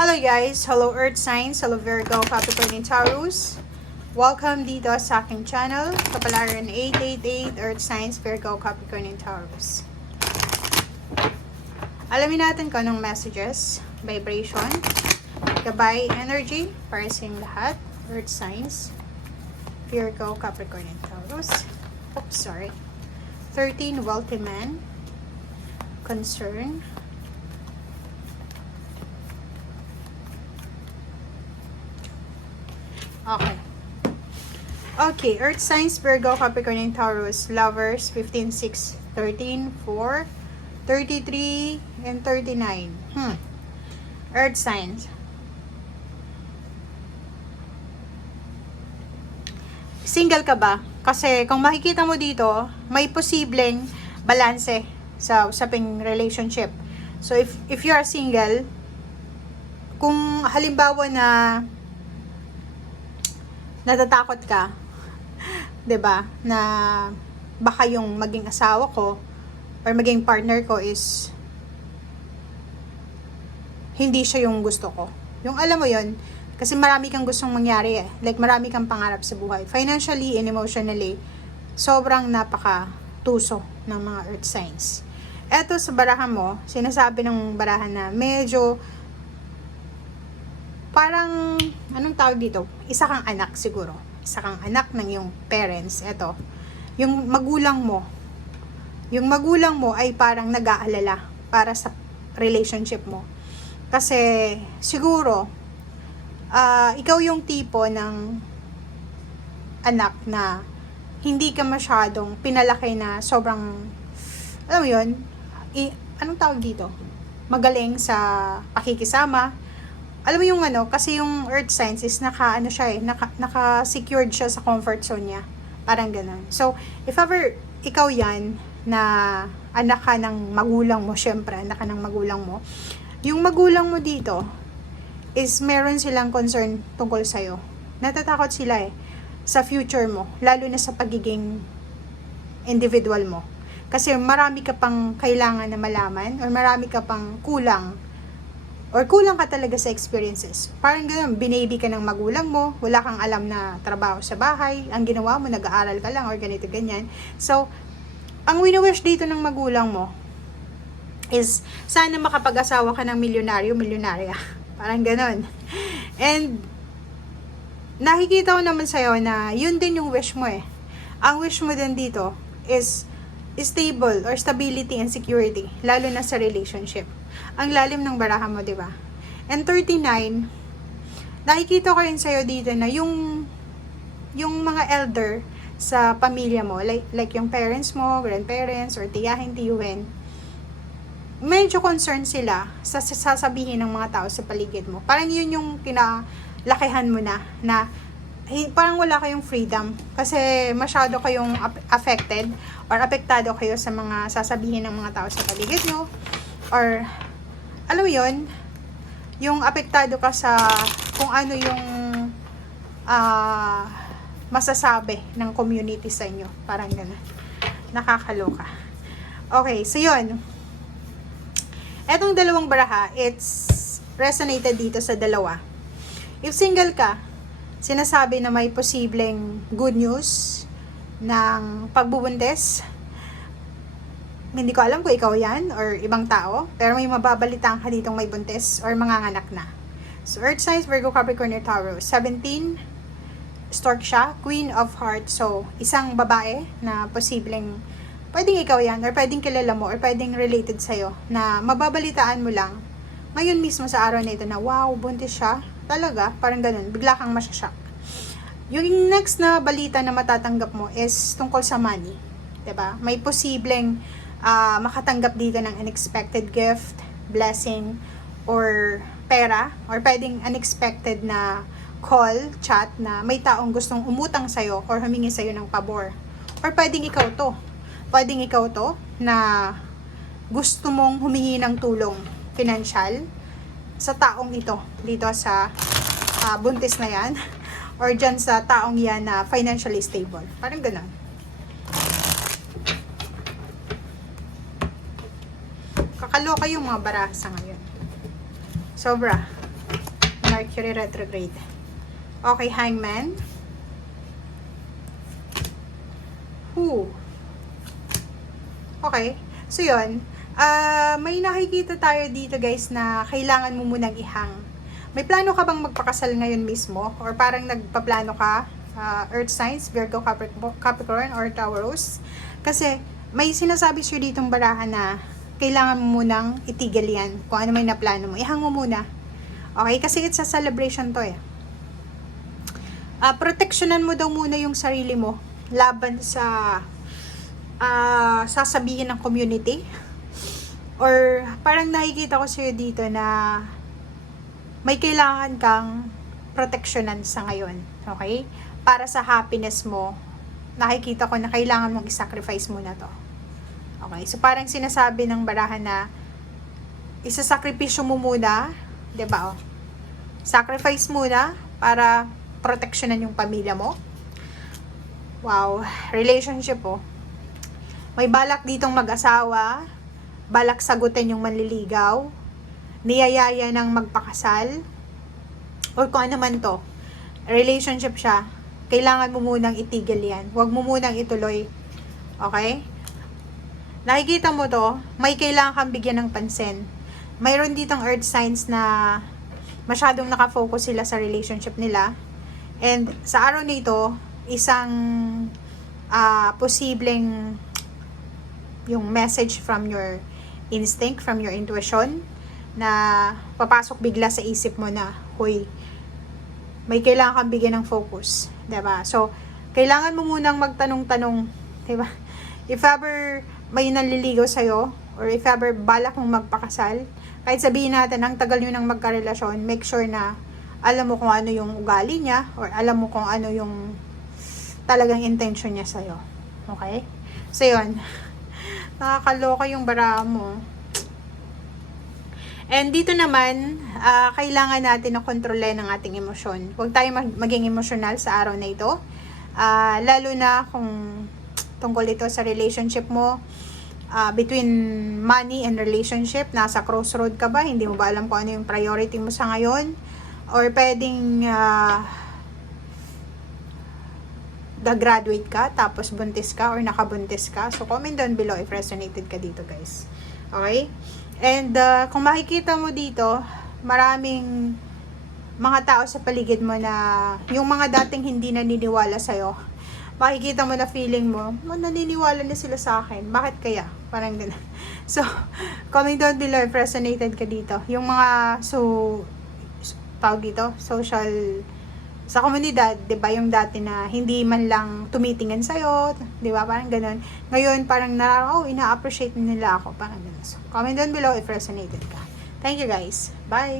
Hello guys! Hello Earth Signs! Hello Virgo, Capricorn, and Taurus! Welcome dito sa aking channel, Kapalaran 888, Earth Signs, Virgo, Capricorn, and Taurus. Alamin natin kung anong messages, vibration, gabay, energy, para sa inyong lahat, Earth Signs, Virgo, Capricorn, and Taurus. Oops, sorry. 13, wealthy man, concern, Okay, Earth Signs, Virgo, Capricorn, and Taurus, Lovers, 15, 6, 13, 4, 33, and 39. Earth Signs. Single ka ba? Kasi kung makikita mo dito, may posibleng balanse sa usaping relationship. So, if you are single, kung halimbawa na natatakot ka, 'di ba, na baka yung maging asawa ko or maging partner ko is hindi siya yung gusto ko. Yung alam mo yon, kasi marami kang gustong mangyari Like marami kang pangarap sa buhay. Financially and emotionally, sobrang napaka-tuso ng mga earth signs. Eto sa barahan mo, sinasabi ng barahan na medyo parang, anong tawag dito? Isa kang anak siguro. Isa kang anak ng iyong parents. Eto, yung magulang mo. Yung magulang mo ay parang nag-aalala para sa relationship mo. Kasi, siguro, ikaw yung tipo ng anak na hindi ka masyadong pinalaki na sobrang, alam mo yun, anong tawag dito? Magaling sa pakikisama. Alam mo yung kasi yung earth signs is naka-secured siya sa comfort zone niya. Parang ganun. So, if ever ikaw yan, na anak ka ng magulang mo, syempre, anak ka ng magulang mo, yung magulang mo dito, is meron silang concern tungkol sa'yo. Natatakot sila sa future mo, lalo na sa pagiging individual mo. Kasi marami ka pang kailangan na malaman, or marami ka pang kulang, or kulang ka talaga sa experiences. Parang gano'n, binaby ka ng magulang mo, wala kang alam na trabaho sa bahay, ang ginawa mo, nag-aaral ka lang, or ganito, ganyan. So, ang wini-wish dito ng magulang mo is, sana makapag-asawa ka ng milyonaryo, milyonarya. Parang gano'n. And, nakikita ko naman sa'yo na yun din yung wish mo Ang wish mo din dito is stable or stability and security, lalo na sa relationship. Ang lalim ng baraha mo, di ba? And 39, nakikita ko rin sa'yo dito na yung mga elder sa pamilya mo, like yung parents mo, grandparents, or tiyahin, tiyuhin, medyo concerned sila sa sasabihin ng mga tao sa paligid mo. Parang yun yung kinalakihan mo na parang wala kayong freedom kasi masyado kayong affected or apektado kayo sa mga sasabihin ng mga tao sa paligid nyo, or alam mo yun, yung apektado ka sa kung ano yung masasabi ng community sa inyo. Parang gano'n. Nakakaloka. Okay, so yun. Etong dalawang baraha, it's resonated dito sa dalawa. If single ka, sinasabi na may posibleng good news ng pagbubuntis. Hindi ko alam kung ikaw yan or ibang tao, pero may mababalitaan ka ditong may buntis or manganganak na. So, Earth Signs, Virgo, Capricorn, or Taurus. 17, stork siya, Queen of Hearts. So, isang babae na posibleng pwedeng ikaw yan, or pwedeng kilala mo, or pwedeng related sa'yo, na mababalitaan mo lang ngayon mismo sa araw na ito na, wow, buntis siya. Talaga, parang ganun, bigla kang masyashock. Yung next na balita na matatanggap mo is tungkol sa money. 'Di ba? May posibleng makatanggap dito ng unexpected gift, blessing, or pera, or pwedeng unexpected na call, chat, na may taong gustong umutang sa'yo or humingi sa'yo ng pabor. Or pwedeng ikaw to. Pwedeng ikaw to na gusto mong humingi ng tulong financial sa taong ito, dito sa buntis na yan, or dyan sa taong yan na financially stable. Parang gano'n. Kakaloka yung mga baraha sa ngayon. Sobra. Mercury retrograde. Okay, Hangman. Okay. So, yun. May nakikita tayo dito, guys, na kailangan mo munang ihang. May plano ka bang magpakasal ngayon mismo? Or parang nagpaplano ka? Earth signs, Virgo, Capricorn, or Taurus? Kasi, may sinasabi siya ditong barahan na kailangan mo munang itigil yan. Kung ano may naplano mo, ihang mo muna. Okay? Kasi it's a celebration to eh. Proteksyonan mo daw muna yung sarili mo laban sa sasabihin ng community. Or parang nakikita ko sa'yo dito na may kailangan kang proteksyonan sa ngayon. Okay? Para sa happiness mo, nakikita ko na kailangan mong isacrifice muna to. Okay? So parang sinasabi ng barahan na isasakripisyo mo muna, 'di ba? Sacrifice muna para proteksyonan yung pamilya mo. Wow, relationship May balak ditong mag-asawa, balak sagutin yung manliligaw, niyayaya ng magpakasal, or kung ano man to, relationship siya, kailangan mo munang itigil yan. Huwag mo munang ituloy. Okay? Nakikita mo to, may kailangan kang bigyan ng pansin. Mayroon ditong earth signs na masyadong nakafocus sila sa relationship nila. And sa araw nito, isang posibleng yung message from your instinct, from your intuition, na papasok bigla sa isip mo na, huy, may kailangan kang bigyan ng focus. Diba? So, kailangan mo munang magtanong-tanong. Diba? If ever may nanliligaw sa'yo, or if ever balak mong magpakasal, kahit sabihin natin, ang tagal nyo nang magkarelasyon, make sure na alam mo kung ano yung ugali niya, or alam mo kung ano yung talagang intention niya sa'yo. Okay? So, yun. Nakakaloka yung bara mo. And dito naman, kailangan natin na kontrolin ang ating emosyon. Huwag tayo maging emosyonal sa araw na ito. Lalo na kung tungkol ito sa relationship mo, between money and relationship, nasa crossroad ka ba? Hindi mo ba alam kung ano yung priority mo sa ngayon? Or pwedeng graduate ka, tapos buntis ka, or nakabuntis ka. So, comment down below if resonated ka dito, guys. Okay? And, kung makikita mo dito, maraming mga tao sa paligid mo na, yung mga dating hindi naniniwala sa'yo, makikita mo na feeling mo, naniniwala na sila sa akin. Bakit kaya? Parang ganun. So, comment down below if resonated ka dito. Yung mga, tawag dito, social, sa komunidad, 'di ba, yung dati na hindi man lang tumitingin sa iyo, 'di ba? Parang ganoon. Ngayon parang ina-appreciate nila ako, parang ganoon. So, comment down below if resonated ka. Thank you, guys. Bye.